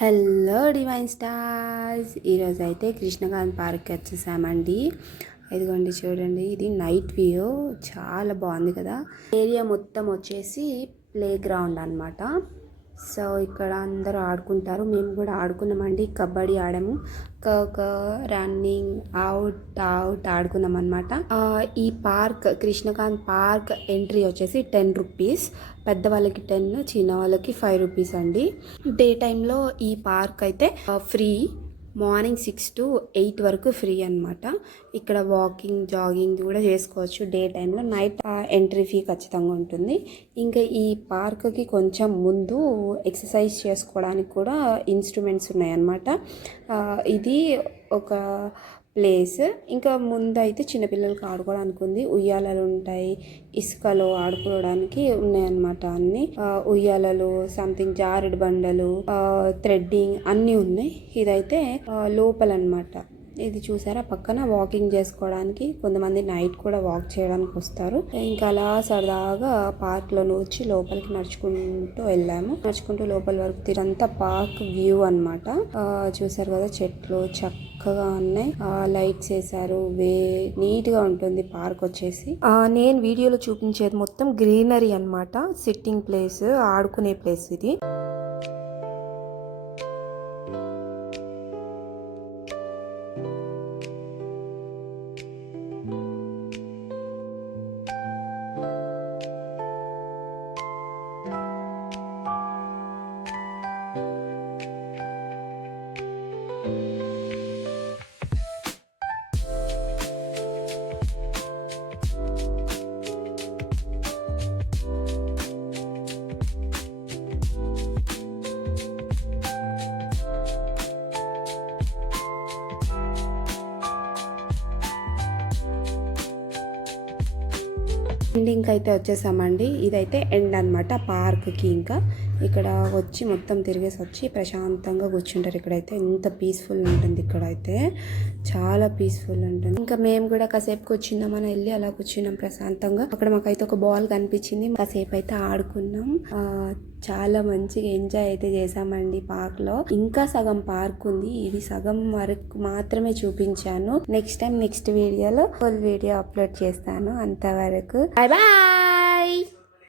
Hello divine stars, ఈరోజు అయితే కృష్ణకాంత్ పార్క్కి వచ్చేసామండి. ఇదిగోండి చూడండి, ఇది నైట్ వ్యూ, చాలా బాగుంది కదా. ఏరియా మొత్తం వచ్చేసి ప్లే గ్రౌండ్ అనమాట. సో ఇక్కడ అందరూ ఆడుకుంటారు, మేము కూడా ఆడుకున్నామండి. కబడ్డీ ఆడాము, రన్నింగ్ అవుట్ ఆడుకున్నాం అనమాట. ఈ పార్క్ కృష్ణకాంత్ పార్క్ ఎంట్రీ వచ్చేసి 10 రూపీస్, పెద్దవాళ్ళకి 10, చిన్న వాళ్ళకి 5 రూపీస్ అండి. డే టైంలో ఈ పార్క్ అయితే ఫ్రీ, మార్నింగ్ 6 to 8 వరకు ఫ్రీ అనమాట. ఇక్కడ వాకింగ్ జాగింగ్ కూడా చేసుకోవచ్చు డే టైంలో. నైట్ ఎంట్రీ ఫీ ఖచ్చితంగా ఉంటుంది. ఇంకా ఈ పార్క్కి కొంచెం ముందు ఎక్సర్సైజ్ చేసుకోవడానికి కూడా ఇన్స్ట్రుమెంట్స్ ఉన్నాయన్నమాట. ఇది ఒక ప్లేస్. ఇంకా ముందు అయితే చిన్నపిల్లలకి ఆడుకోవడానికి ఉంది, ఉయ్యాలలు ఉంటాయి, ఇసుకలో ఆడుకోవడానికి ఉన్నాయన్నమాట. అన్ని ఉయ్యాలలు, సంథింగ్ జారుడు బండలు, థ్రెడ్డింగ్ అన్నీ ఉన్నాయి. ఇదైతే లోపల అనమాట. ఇది చూసారా, పక్కన వాకింగ్ చేసుకోవడానికి కొంతమంది నైట్ కూడా వాక్ చేయడానికి వస్తారు. ఇంకా అలా సరదాగా పార్క్లో వచ్చి లోపలికి నడుచుకుంటూ వెళ్ళాము. నడుచుకుంటూ లోపల వరకు తిరంతా పార్క్ వ్యూ అనమాట. చూసారు కదా, చెట్లు చక్కగా ఉన్నాయి, లైట్స్ వేసారు, నీట్ గా ఉంటుంది పార్క్ వచ్చేసి. నేను వీడియోలో చూపించేది మొత్తం గ్రీనరీ అనమాట. సిట్టింగ్ ప్లేస్, ఆడుకునే ప్లేస్ ఇది. ఎండింగ్ అయితే వచ్చేసామండి. ఇదైతే ఎండ్ అనమాట పార్క్కి. ఇంకా ఇక్కడ వచ్చి మొత్తం తిరిగేసి వచ్చి ప్రశాంతంగా కూర్చుంటారు. ఇక్కడైతే ఎంత పీస్ఫుల్ ఉంటుంది, ఇక్కడైతే చాలా పీస్ఫుల్ ఉంటుంది. ఇంకా మేము కూడా కాసేపు కూర్చున్నామని వెళ్ళి అలా కూర్చున్నాం ప్రశాంతంగా. అక్కడ మాకైతే ఒక బాల్ కనిపించింది, కాసేపు అయితే ఆడుకున్నాం. చాలా మంచిగా ఎంజాయ్ అయితే చేసామండి పార్క్ లో. ఇంకా సగం పార్క్ ఉంది, ఇది సగం వరకు మాత్రమే చూపించాను. నెక్స్ట్ టైం నెక్స్ట్ వీడియోలో ఫుల్ వీడియో అప్లోడ్ చేస్తాను. అంతవరకు బాయ్ బాయ్.